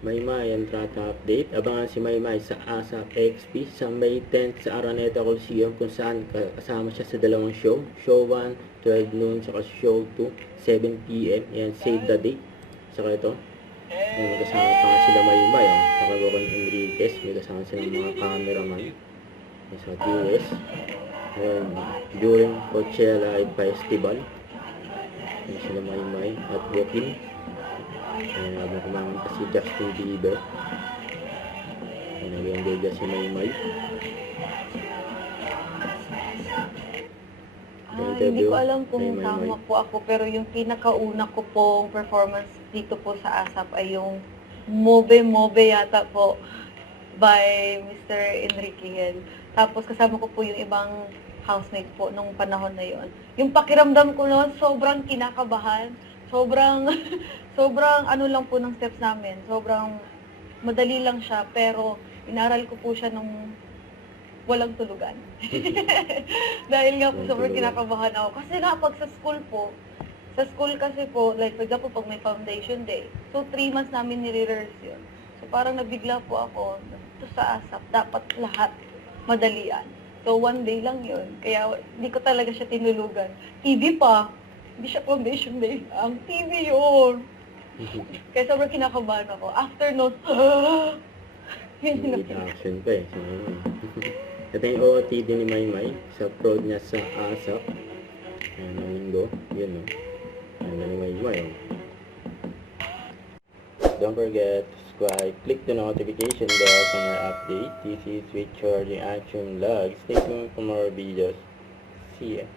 Maymay ang trata update. Abangan si Maymay sa ASAP XP sa May 10 sa Araneta Coliseum kung saan kasama siya sa dalawang show. Show 1, 12 noon, saka show 2, 7 p.m. Yan, save the date. Saka ito. Yan, magkasama pa nga sila Maymay. Oh. Saka Ron Enriquez. May kasama silang mga cameraman. Yan, sa TS. Yan, during Coachella Festival. Yan sila Maymay at Joaquin. Ayan, habang kumamanta si Justin Bieber. Ayan, nag-enjoy si Maymay. Hindi ko alam kung tama po ako, pero yung pinakauna ko pong performance dito po sa ASAP ay yung Mobe Mobe yata po by Mr. Enrique Hill. Tapos kasama ko po yung ibang housemate po nung panahon na yon. Yung pakiramdam ko noon, sobrang kinakabahan. Sobrang ano lang po ng steps namin. Sobrang madali lang siya, pero inaral ko po siya nung walang tulugan. Dahil nga po sobrang kinakabahan ako. Kasi nga pag sa school kasi po, like for example, pag may foundation day, so 3 months namin nire-rehearse yun. So parang nabigla po ako, ito sa ASAP, dapat lahat madalian. So 1 day lang yun. Kaya hindi ko talaga siya tinulugan. TV pa. Hindi siya foundation day. Ang TV yun. Kaya sobrang kinakabahan ako. After nun, Hindi action pa eh. Ito yung OOTD ni Maymay sa prod niya sa ASAP. Ayan, ng linggo. Yun o. Ayan ni Maymay o. Don't forget to subscribe. Click the notification bell for more update. This is Richard, the Action Vlog. Stay tuned for more videos. See ya.